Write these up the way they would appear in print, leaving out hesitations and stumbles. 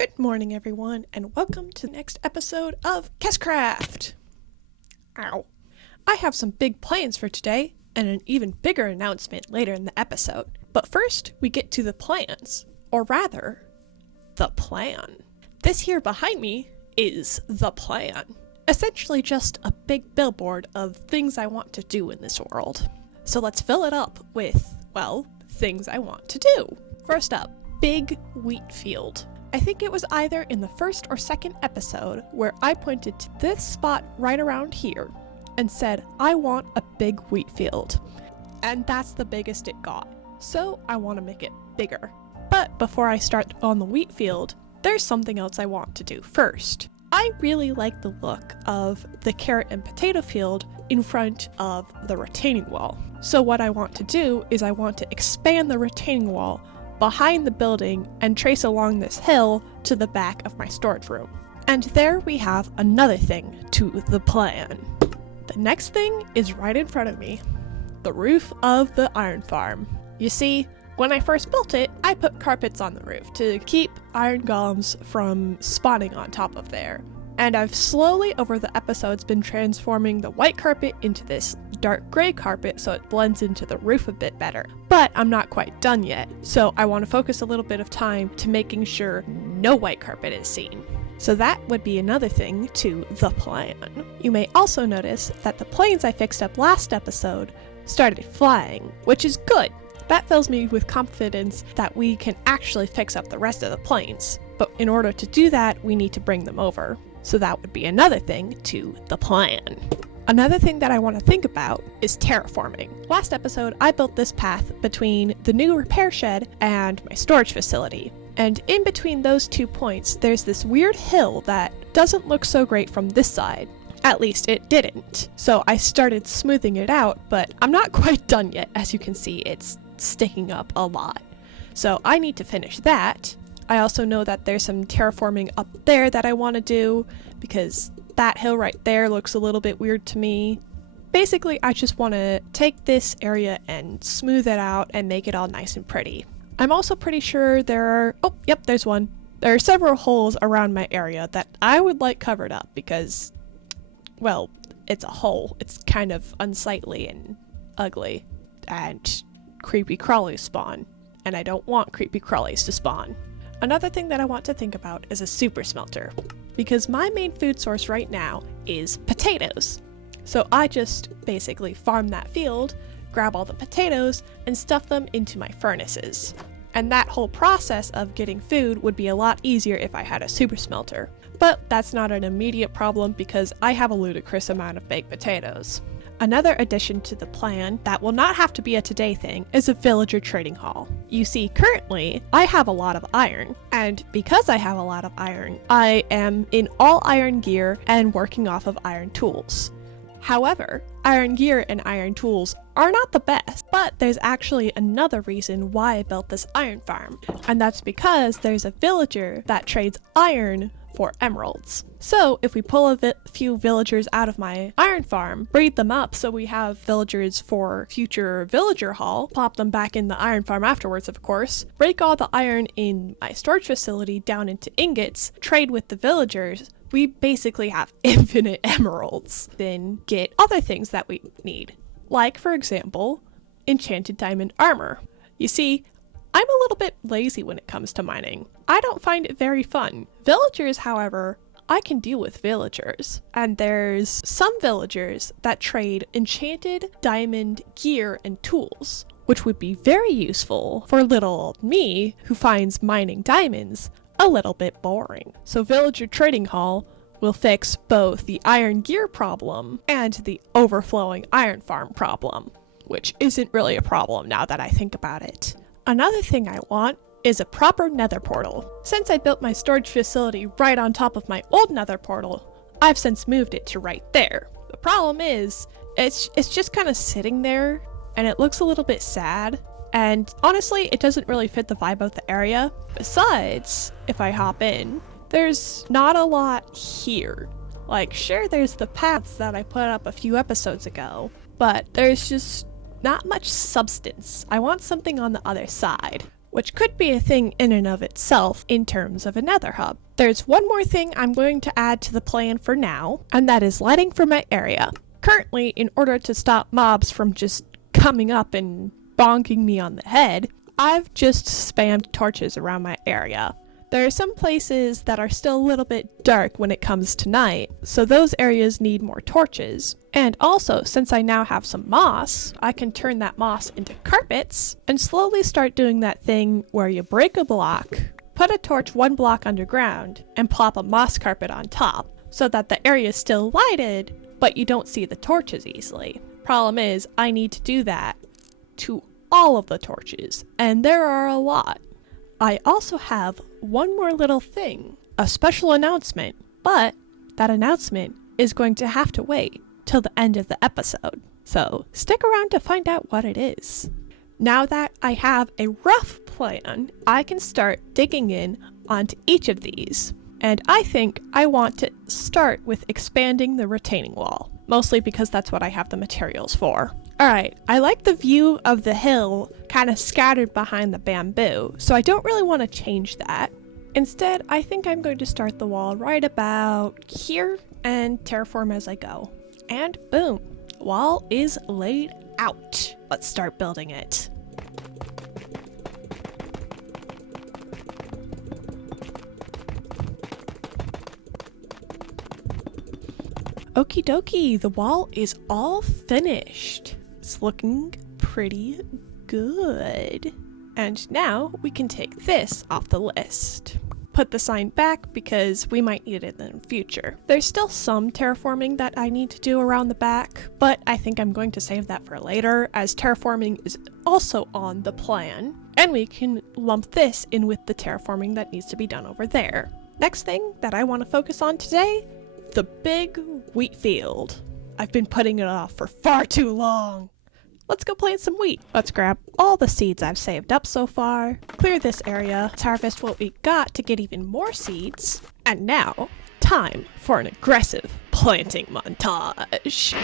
Good morning, everyone, and welcome to the next episode of Kes Craft. Ow. I have some big plans for today, and an even bigger announcement later in the episode. But first, we get to the plans, or rather, the plan. This here behind me is the plan. Essentially just a big billboard of things I want to do in this world. So let's fill it up with, well, things I want to do. First up, big wheat field. I think it was either in the first or second episode where I pointed to this spot right around here and said, I want a big wheat field. And that's the biggest it got. So I want to make it bigger. But before I start on the wheat field, there's something else I want to do first. I really like the look of the carrot and potato field in front of the retaining wall. So what I want to do is I want to expand the retaining wall behind the building and trace along this hill to the back of my storage room. And there we have another thing to the plan. The next thing is right in front of me, the roof of the iron farm. You see, when I first built it, I put carpets on the roof to keep iron golems from spawning on top of there. And I've slowly over the episodes been transforming the white carpet into this dark gray carpet so it blends into the roof a bit better. But I'm not quite done yet, so I want to focus a little bit of time to making sure no white carpet is seen. So that would be another thing to the plan. You may also notice that the planes I fixed up last episode started flying, which is good. That fills me with confidence that we can actually fix up the rest of the planes. But in order to do that, we need to bring them over. So that would be another thing to the plan. Another thing that I want to think about is terraforming. Last episode, I built this path between the new repair shed and my storage facility. And in between those 2 points, there's this weird hill that doesn't look so great from this side. At least it didn't. So I started smoothing it out, but I'm not quite done yet. As you can see, it's sticking up a lot. So I need to finish that. I also know that there's some terraforming up there that I want to do because that hill right there looks a little bit weird to me. Basically, I just want to take this area and smooth it out and make it all nice and pretty. I'm also pretty sure there's one. There are several holes around my area that I would like covered up because, well, it's a hole. It's kind of unsightly and ugly, and creepy crawlies spawn, and I don't want creepy crawlies to spawn. Another thing that I want to think about is a super smelter, because my main food source right now is potatoes. So I just basically farm that field, grab all the potatoes, and stuff them into my furnaces. And that whole process of getting food would be a lot easier if I had a super smelter. But that's not an immediate problem because I have a ludicrous amount of baked potatoes. Another addition to the plan that will not have to be a today thing is a villager trading hall. You see, currently, I have a lot of iron, and because I have a lot of iron, I am in all iron gear and working off of iron tools. However, iron gear and iron tools are not the best, but there's actually another reason why I built this iron farm, and that's because there's a villager that trades iron for emeralds. So if we pull a few villagers out of my iron farm, breed them up so we have villagers for future villager hall, pop them back in the iron farm afterwards of course, break all the iron in my storage facility down into ingots, trade with the villagers, we basically have infinite emeralds. Then get other things that we need, like for example, enchanted diamond armor. You see, I'm a little bit lazy when it comes to mining. I don't find it very fun. Villagers, however, I can deal with villagers. And there's some villagers that trade enchanted diamond gear and tools, which would be very useful for little old me who finds mining diamonds a little bit boring. So villager trading hall will fix both the iron gear problem and the overflowing iron farm problem, which isn't really a problem now that I think about it. Another thing I want is a proper nether portal. Since I built my storage facility right on top of my old nether portal, I've since moved it to right there. The problem is, it's just kind of sitting there, and it looks a little bit sad, and honestly, it doesn't really fit the vibe of the area. Besides, if I hop in, there's not a lot here. Like, sure, there's the paths that I put up a few episodes ago, but there's just not much substance. I want something on the other side. which could be a thing in and of itself in terms of a nether hub. There's one more thing I'm going to add to the plan for now, and that is lighting for my area. Currently, in order to stop mobs from just coming up and bonking me on the head, I've just spammed torches around my area. There are some places that are still a little bit dark when it comes to night, so those areas need more torches. And also, since I now have some moss, I can turn that moss into carpets and slowly start doing that thing where you break a block, put a torch 1 block underground, and plop a moss carpet on top, so that the area is still lighted, but you don't see the torches easily. Problem is, I need to do that to all of the torches, and there are a lot. I also have one more little thing, a special announcement, but that announcement is going to have to wait till the end of the episode, so stick around to find out what it is. Now that I have a rough plan, I can start digging in onto each of these, and I think I want to start with expanding the retaining wall, mostly because that's what I have the materials for. Alright, I like the view of the hill kind of scattered behind the bamboo, so I don't really want to change that. Instead, I think I'm going to start the wall right about here and terraform as I go. And boom, wall is laid out. Let's start building it. Okie dokie, the wall is all finished. It's looking pretty good. And now we can take this off the list. Put the sign back because we might need it in the future. There's still some terraforming that I need to do around the back, but I think I'm going to save that for later, as terraforming is also on the plan, and we can lump this in with the terraforming that needs to be done over there. Next thing that I want to focus on today, the big wheat field. I've been putting it off for far too long. Let's go plant some wheat. Let's grab all the seeds I've saved up so far, clear this area, let's harvest what we got to get even more seeds, and now, time for an aggressive planting montage.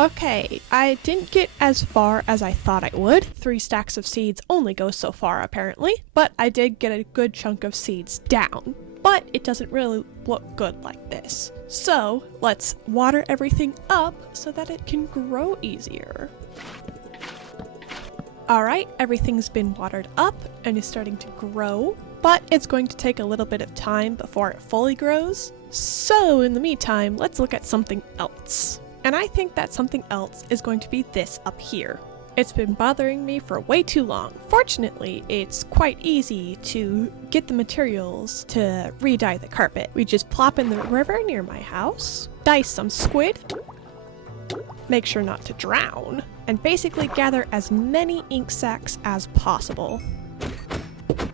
Okay, I didn't get as far as I thought I would. 3 stacks of seeds only go so far apparently, but I did get a good chunk of seeds down. But it doesn't really look good like this. So let's water everything up so that it can grow easier. Alright, everything's been watered up and is starting to grow, but it's going to take a little bit of time before it fully grows. So in the meantime, let's look at something else. And I think that something else is going to be this up here. It's been bothering me for way too long. Fortunately, it's quite easy to get the materials to re-dye the carpet. We just plop in the river near my house, dye some squid, make sure not to drown, and basically gather as many ink sacs as possible.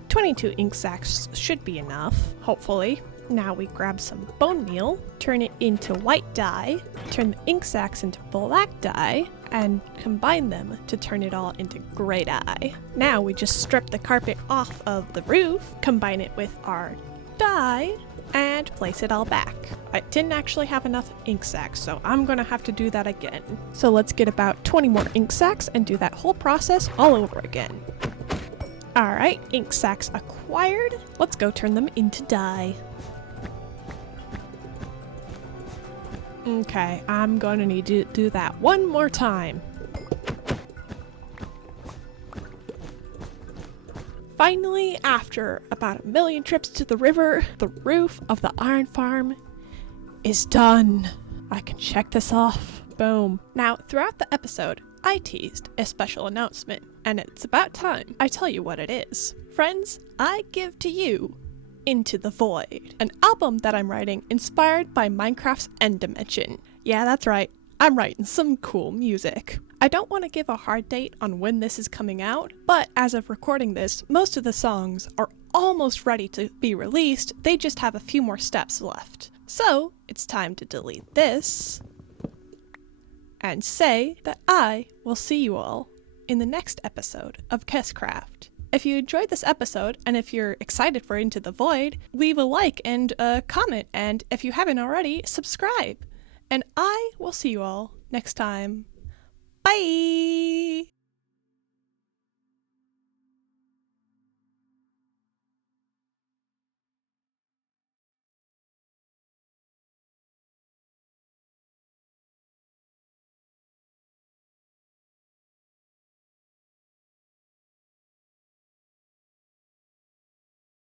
22 ink sacs should be enough, hopefully. Now we grab some bone meal, turn it into white dye, turn the ink sacs into black dye, and combine them to turn it all into gray dye. Now we just strip the carpet off of the roof, combine it with our dye, and place it all back. I didn't actually have enough ink sacs, so I'm gonna have to do that again. So let's get about 20 more ink sacs and do that whole process all over again. Alright, ink sacs acquired. Let's go turn them into dye. Okay, I'm gonna need to do that one more time. Finally, after about 1 million trips to the river, the roof of the iron farm is done. I can check this off. Boom. Now, throughout the episode, I teased a special announcement, and it's about time I tell you what it is. Friends, I give to you Into the Void, an album that I'm writing inspired by Minecraft's End Dimension. Yeah, that's right. I'm writing some cool music. I don't want to give a hard date on when this is coming out, but as of recording this, most of the songs are almost ready to be released. They just have a few more steps left. So, it's time to delete this and say that I will see you all in the next episode of Kes Craft. If you enjoyed this episode, and if you're excited for Into the Void, leave a like and a comment, and if you haven't already, subscribe. And I will see you all next time. Bye!